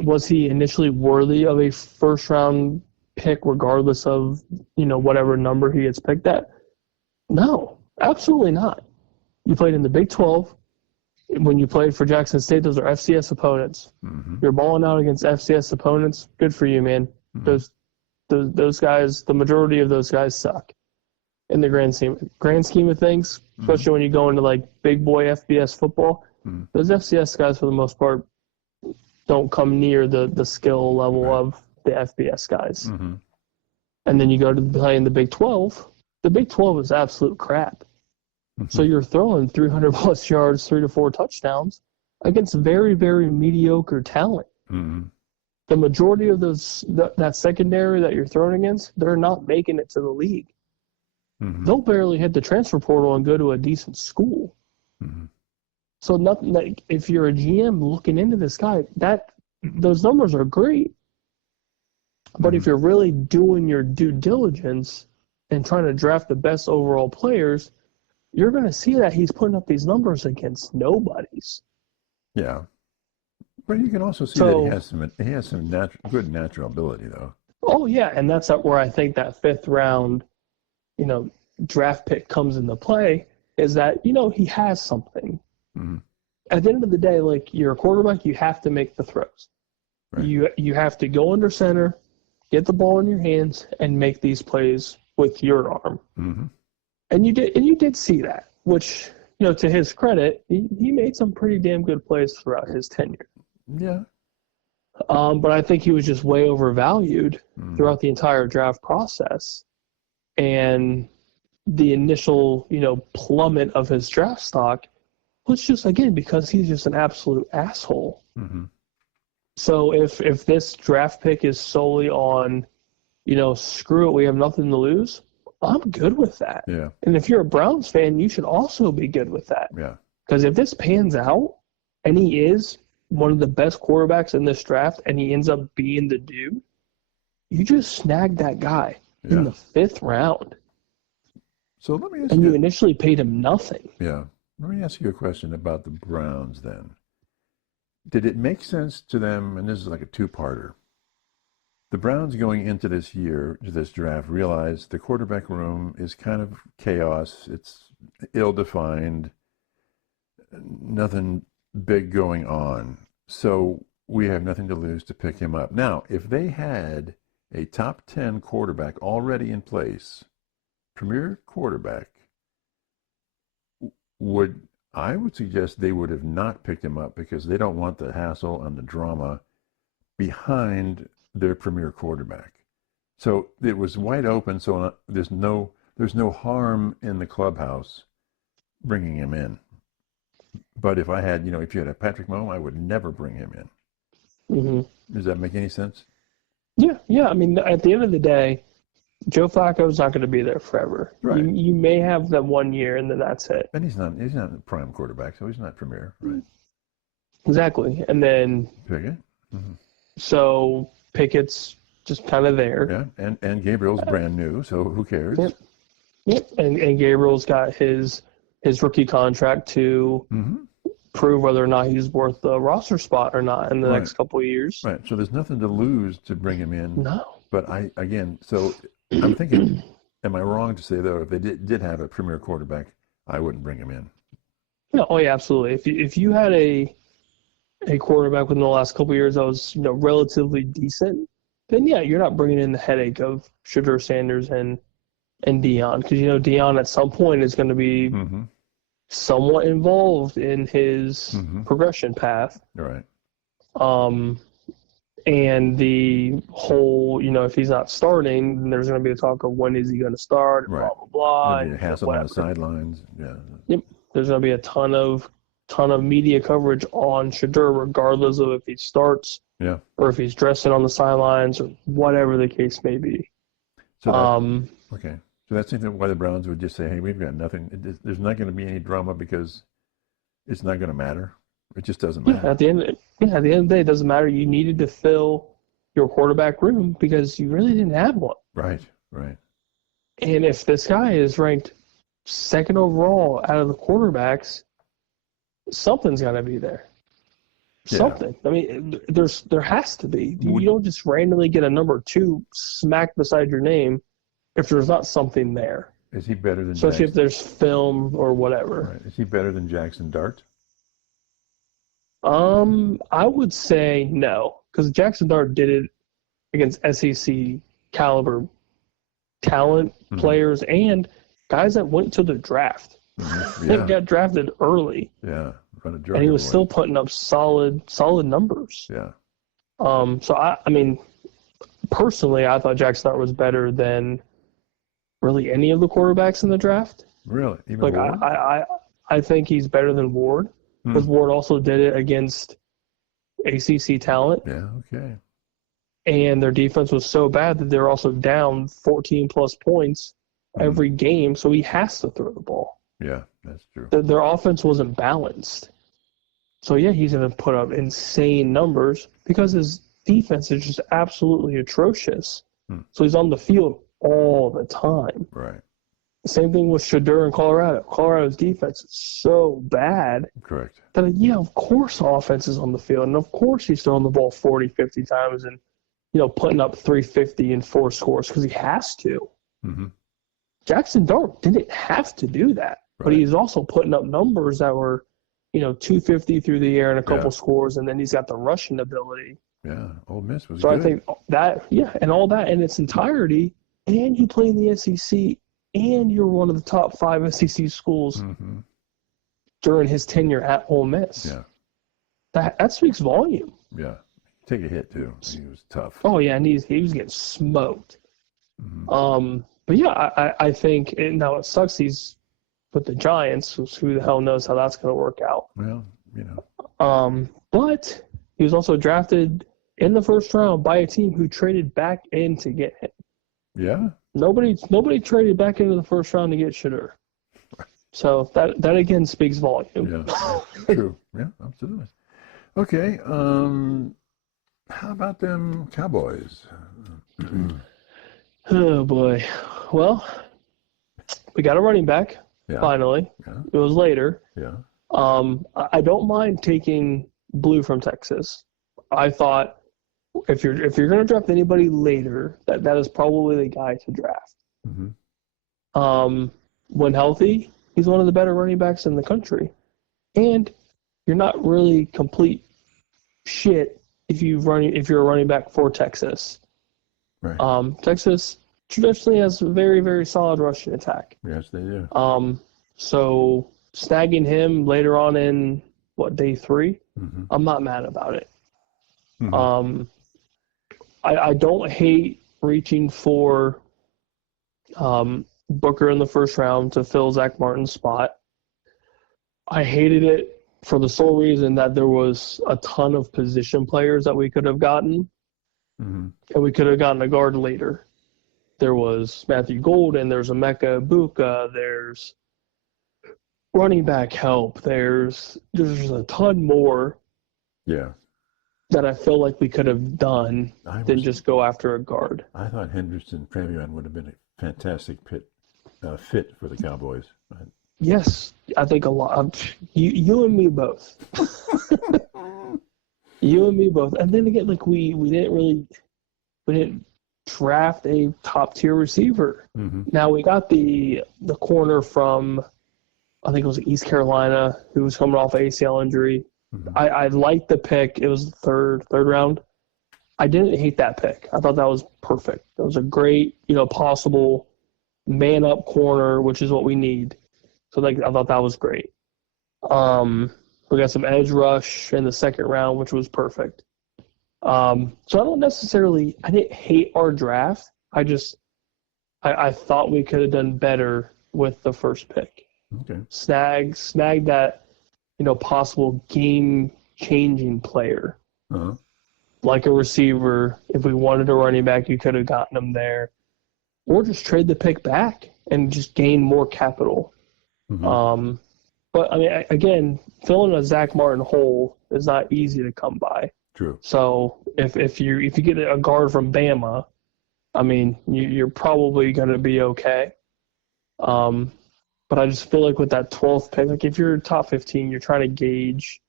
was he initially worthy of a first round pick regardless of, whatever number he gets picked at? No, absolutely not. You played in the Big 12. When you played for Jackson State, those are FCS opponents. Mm-hmm. You're balling out against FCS opponents. Good for you, man. Mm-hmm. Those guys, the majority of those guys suck in the grand scheme of things, especially Mm-hmm. when you go into like big boy FBS football. Mm-hmm. Those FCS guys, for the most part, don't come near the skill level Right. of the FBS guys. Mm-hmm. And then you go to play in the Big 12. The Big 12 is absolute crap. Mm-hmm. So you're throwing 300-plus yards, 3 to 4 touchdowns against very, very mediocre talent. Mm-hmm. The majority of that secondary that you're throwing against, they're not making it to the league. Mm-hmm. They'll barely hit the transfer portal and go to a decent school. Mm-hmm. So nothing, like, if you're a GM looking into this guy, those numbers are great. But if you're really doing your due diligence and trying to draft the best overall players, you're going to see that he's putting up these numbers against nobodies. Yeah. But you can also see that he has some good natural ability, though. Oh, yeah, and that's where I think that fifth round, draft pick comes into play, is that, he has something. Mm-hmm. At the end of the day, like, you're a quarterback, you have to make the throws. Right. You have to go under center, get the ball in your hands, and make these plays with your arm. Mm-hmm. And you did see that, which, to his credit, he made some pretty damn good plays throughout his tenure. Yeah. But I think he was just way overvalued throughout the entire draft process. And the initial, plummet of his draft stock was just, again, because he's just an absolute asshole. Mm-hmm. So if this draft pick is solely on, screw it, we have nothing to lose, I'm good with that. Yeah. And if you're a Browns fan, you should also be good with that. Yeah. Because if this pans out, and he is one of the best quarterbacks in this draft, and he ends up being the dude, you just snagged that guy in the fifth round. So let me ask and you. You initially paid him nothing. Yeah. Let me ask you a question about the Browns then. Did it make sense to them, and this is like a two-parter, the Browns going into this year, this draft, realized the quarterback room is kind of chaos. It's ill-defined, nothing big going on. So we have nothing to lose to pick him up. Now, if they had a top 10 quarterback already in place, premier quarterback, I would suggest they would have not picked him up because they don't want the hassle and the drama behind their premier quarterback. So it was wide open. So there's no harm in the clubhouse bringing him in. But if I had, if you had a Patrick Mahomes, I would never bring him in. Mm-hmm. Does that make any sense? Yeah. I mean, at the end of the day, Joe Flacco's not going to be there forever. Right. You may have that 1 year, and then that's it. And he's not a prime quarterback, so he's not premier, right? Exactly. And then Pickett. Mm-hmm. So Pickett's just kind of there. Yeah, and Gabriel's brand new, so who cares? Yep. And Gabriel's got his rookie contract to prove whether or not he's worth the roster spot or not in the next couple of years. Right. So there's nothing to lose to bring him in. No. But so I'm thinking, am I wrong to say, though, if they did have a premier quarterback, I wouldn't bring him in? No, oh yeah, absolutely. If you had a quarterback within the last couple of years that was relatively decent, then yeah, you're not bringing in the headache of Shedeur Sanders and Deion, because Deion at some point is going to be somewhat involved in his progression path. Right. And the whole, if he's not starting, then there's going to be a talk of when is he going to start, right. blah, blah, blah. There'll be a hassle on the sidelines. Yeah. Yep. There's going to be a ton of media coverage on Shedeur, regardless of if he starts or if he's dressing on the sidelines or whatever the case may be. So okay. So that's why the Browns would just say, "Hey, we've got nothing. There's not going to be any drama because it's not going to matter. It just doesn't matter." At the end of the day, it doesn't matter. You needed to fill your quarterback room because you really didn't have one. Right. Right. And if this guy is ranked second overall out of the quarterbacks, something's got to be there. Yeah. Something. I mean, there has to be. You don't just randomly get a number 2 smacked beside your name if there's not something there. Is he better than Especially Jackson? if there's film or whatever. Right. Is he better than Jackson Dart? I would say no, because Jackson Dart did it against SEC caliber talent players and guys that went to the draft. Mm-hmm. They got drafted early. Yeah. And he was still putting up solid numbers. Yeah. So I mean, personally, I thought Jackson Dart was better than really any of the quarterbacks in the draft. Really? Even like Ward? I think he's better than Ward, because Ward also did it against ACC talent. Yeah. Okay. And their defense was so bad that they're also down 14 plus points every game, so he has to throw the ball. Yeah, that's true. Their offense wasn't balanced. So, yeah, he's going to put up insane numbers because his defense is just absolutely atrocious. So he's on the field all the time. Right. Same thing with Shedeur in Colorado. Colorado's defense is so bad. Correct. That, yeah, of course offense is on the field. And, of course, he's throwing the ball 40, 50 times and, putting up 350 and 4 scores because he has to. Mm-hmm. Jackson Dart didn't have to do that. Right. But he's also putting up numbers that were, 250 through the air and a couple scores, and then he's got the rushing ability. Yeah, Ole Miss was so good. I think that, and all that in its entirety, and you play in the SEC, and you're one of the top 5 SEC schools during his tenure at Ole Miss. Yeah. That speaks volume. Yeah. Take a hit, too. He was tough. Oh, yeah, and he was getting smoked. But, yeah, I think, now it sucks he's with the Giants, so who the hell knows how that's going to work out. Well, But he was also drafted in the first round by a team who traded back in to get him. Yeah? Nobody traded back into the first round to get Shedeur. So that again speaks volume. Yeah, true. Yeah, absolutely. Okay, how about them Cowboys? Oh, boy. Well, we got a running back, finally. Yeah. It was later. Yeah. I don't mind taking Blue from Texas. I thought if you're going to draft anybody later, that is probably the guy to draft. When healthy, he's one of the better running backs in the country. And you're not really complete shit if you're a running back for Texas. Right. Texas traditionally has a very, very solid rushing attack. Yes, they do. So snagging him later on in day 3, I'm not mad about it. I don't hate reaching for Booker in the first round to fill Zach Martin's spot. I hated it for the sole reason that there was a ton of position players that we could have gotten, and we could have gotten a guard later. There was Matthew Golden, there's Emeka Ibuka, there's running back help, there's a ton more that I feel like we could have done than just go after a guard. I thought Henderson Premion would have been a fantastic fit for the Cowboys. Yes, I think a lot. You and me both. You and me both. And then again, like we didn't draft a top tier receiver. Now we got the corner from, I think it was East Carolina, who was coming off ACL injury. I liked the pick. It was the third round. I didn't hate that pick. I thought that was perfect. It was a great, possible man up corner, which is what we need. So I thought that was great. We got some edge rush in the second round, which was perfect. So I didn't hate our draft. I thought we could have done better with the first pick. Okay. Snag that, possible game-changing player. Like a receiver. If we wanted a running back, you could have gotten him there. or just trade the pick back and just gain more capital. Mm-hmm. But I mean, again, filling a Zach Martin hole is not easy to come by. True. So if you get a guard from Bama, I mean, you're probably going to be okay. But I just feel like with that 12th pick, like if you're top 15, you're trying to gauge.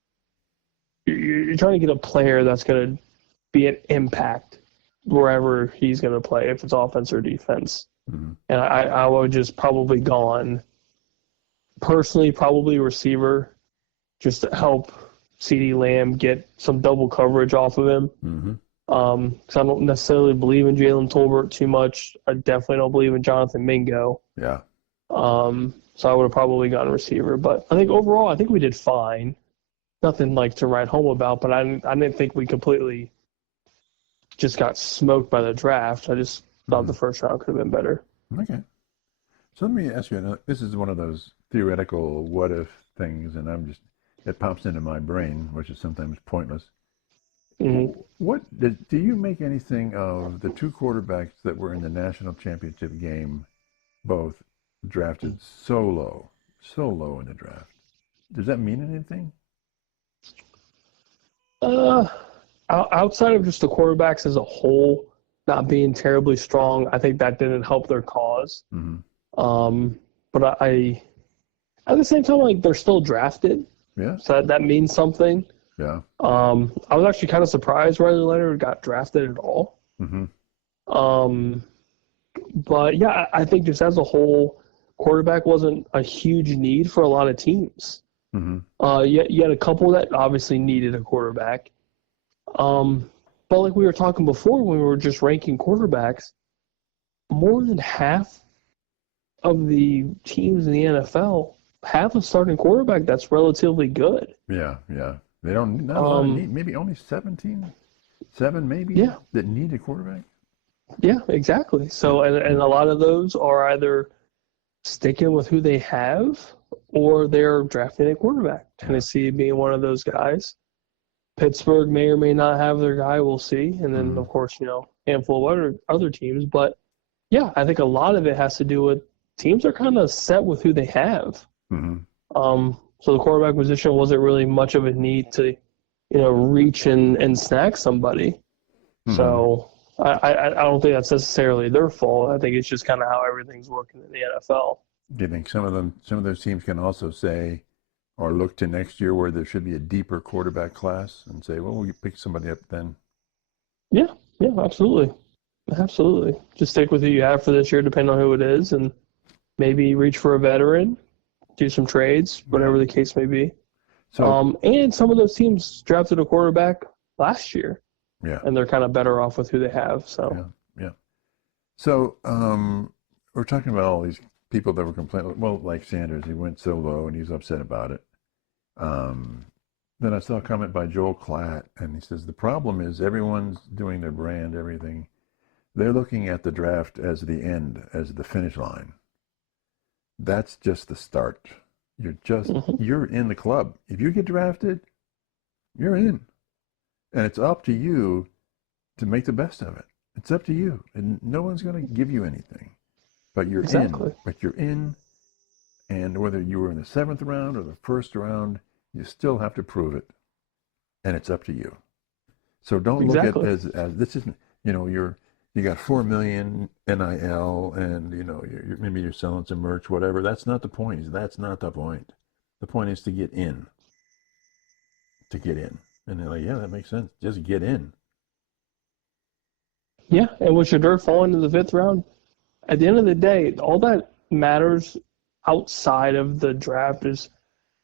You're trying to get a player that's going to be an impact wherever he's going to play, if it's offense or defense. Mm-hmm. And I would just probably gone, personally, probably receiver, just to help CeeDee Lamb get some double coverage off of him. Mm-hmm. Because I don't necessarily believe in Jalen Tolbert too much. I definitely don't believe in Jonathan Mingo. Yeah. So I would have probably gone receiver. But I think overall, I think we did fine. Nothing like to write home about, but I didn't think we completely just got smoked by the draft. I just thought the first round could have been better. Okay. So let me ask you, this is one of those theoretical what if things, and it pops into my brain, which is sometimes pointless. Mm-hmm. What do you make anything of the two quarterbacks that were in the national championship game, both drafted so low in the draft? Does that mean anything? Outside of just the quarterbacks as a whole not being terribly strong, I think that didn't help their cause. Mm-hmm. But I at the same time, like, they're still drafted. Yeah. So that means something. Yeah. I was actually kind of surprised Riley Leonard got drafted at all. Mm-hmm. But yeah, I think just as a whole, quarterback wasn't a huge need for a lot of teams. Mm-hmm. You had a couple that obviously needed a quarterback. But like we were talking before when we were just ranking quarterbacks, more than half of the teams in the NFL have a starting quarterback that's relatively good. Yeah, yeah. They don't need, maybe only 7 maybe, yeah, that need a quarterback. Yeah, exactly. So, and a lot of those are either sticking with who they have or they're drafting a quarterback. Tennessee being one of those guys. Pittsburgh may or may not have their guy. We'll see. And then, of course, handful of other teams. But, yeah, I think a lot of it has to do with teams are kind of set with who they have. Mm-hmm. So the quarterback position wasn't really much of a need to, reach and snag somebody. Mm-hmm. So I don't think that's necessarily their fault. I think it's just kind of how everything's working in the NFL. Do you think some of those teams can also say or look to next year where there should be a deeper quarterback class and say, well, we pick somebody up then? Yeah, absolutely. Absolutely. Just stick with who you have for this year, depending on who it is, and maybe reach for a veteran, do some trades, whatever the case may be. So, and some of those teams drafted a quarterback last year. Yeah. And they're kind of better off with who they have. So Yeah. So we're talking about all these people that were complaining. Well, like Sanders, he went so low and he's upset about it. Then I saw a comment by Joel Klatt, and he says the problem is everyone's doing their brand, everything. They're looking at the draft as the end, as the finish line. That's just the start. You're in the club. If you get drafted, you're in. And it's up to you to make the best of it. It's up to you. And no one's going to give you anything. But you're in. But you're in. And whether you were in the 7th round or the 1st round, you still have to prove it. And it's up to you. So don't look at it as this isn't, you got $4 million NIL and, maybe you're selling some merch, whatever. That's not the point. That's not the point. The point is to get in. To get in. And they're like, yeah, that makes sense. Just get in. Yeah, and with Shedeur falling to the 5th round, at the end of the day, all that matters outside of the draft is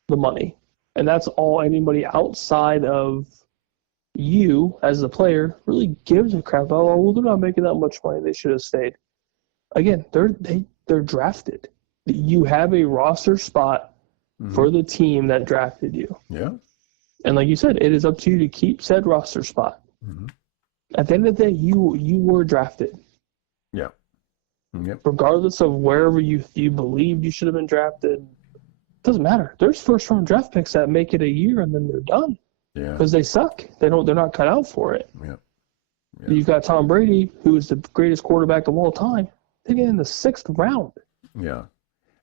the money. And that's all anybody outside of you as the player really gives a crap about. Well, they're not making that much money. They should have stayed. Again, they're drafted. You have a roster spot for the team that drafted you. Yeah. And like you said, it is up to you to keep said roster spot. Mm-hmm. At the end of the day, you were drafted. Yeah. Yep. Regardless of wherever you believed you should have been drafted, it doesn't matter. There's first-round draft picks that make it a year and then they're done. Yeah. Because they suck. They're not cut out for it. Yeah. You've got Tom Brady, who is the greatest quarterback of all time. taken in the 6th round. Yeah.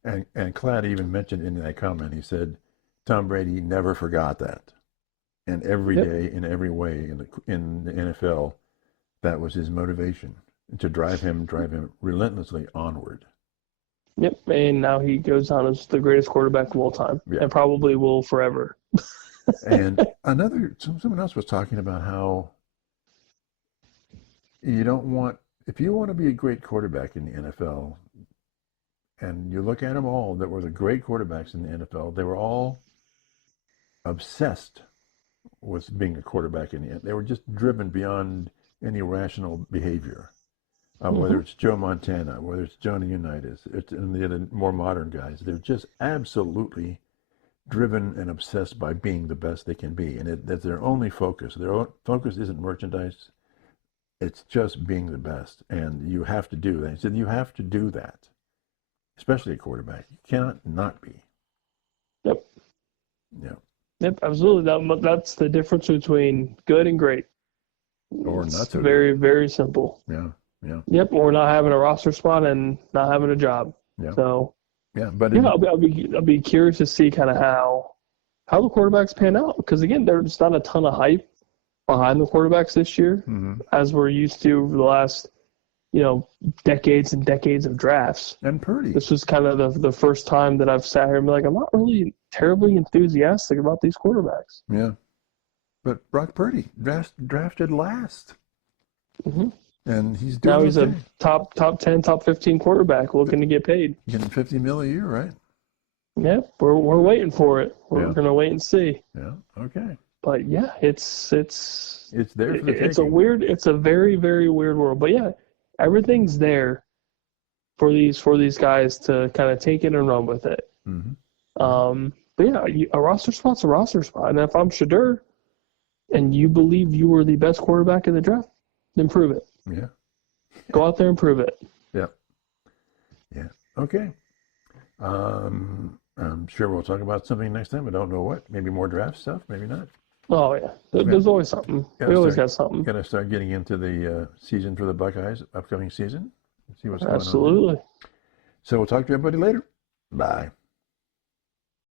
And Cladd even mentioned in that comment, he said, Tom Brady never forgot that. And every day, in every way, in the NFL, that was his motivation, to drive him relentlessly onward. Yep, and now he goes on as the greatest quarterback of all time, and probably will forever. And someone else was talking about how if you want to be a great quarterback in the NFL, and you look at them all that were the great quarterbacks in the NFL, they were all obsessed with being a quarterback in the end. They were just driven beyond any rational behavior. Whether it's Joe Montana, whether it's Johnny Unitas, and the other more modern guys, they're just absolutely driven and obsessed by being the best they can be. And that's their only focus. Their focus isn't merchandise. It's just being the best. And you have to do that. He said, you have to do that, especially a quarterback. You cannot not be. Yep. Yeah. Yep, absolutely. That's the difference between good and great. Or not so very, good. very simple. Yeah. Yeah. Yep, or not having a roster spot and not having a job. Yeah. So, but I'll be curious to see kind of how the quarterbacks pan out, because again, there's not a ton of hype behind the quarterbacks this year, as we're used to over the last decades and decades of drafts. And Purdy. This was kind of the first time that I've sat here and been like, I'm not really terribly enthusiastic about these quarterbacks. Yeah, but Brock Purdy drafted last. And he's doing he's a top 10, top 15 quarterback looking to get paid. Getting $50 million a year, right? Yep, we're waiting for it. We're gonna wait and see. Yeah. Okay. But yeah, it's there for the taking. It's a very, very weird world. But yeah, everything's there for these guys to kind of take it and run with it. But yeah, a roster spot's a roster spot. And if I'm Shadur and you believe you were the best quarterback in the draft, then prove it. Yeah. Go out there and prove it. Yeah. Yeah. Okay. I'm sure we'll talk about something next time. I don't know what. Maybe more draft stuff. Maybe not. Oh, yeah. There's always something. We always got something. Got to start getting into the season for the Buckeyes, upcoming season. See what's going on. Absolutely. So we'll talk to everybody later. Bye.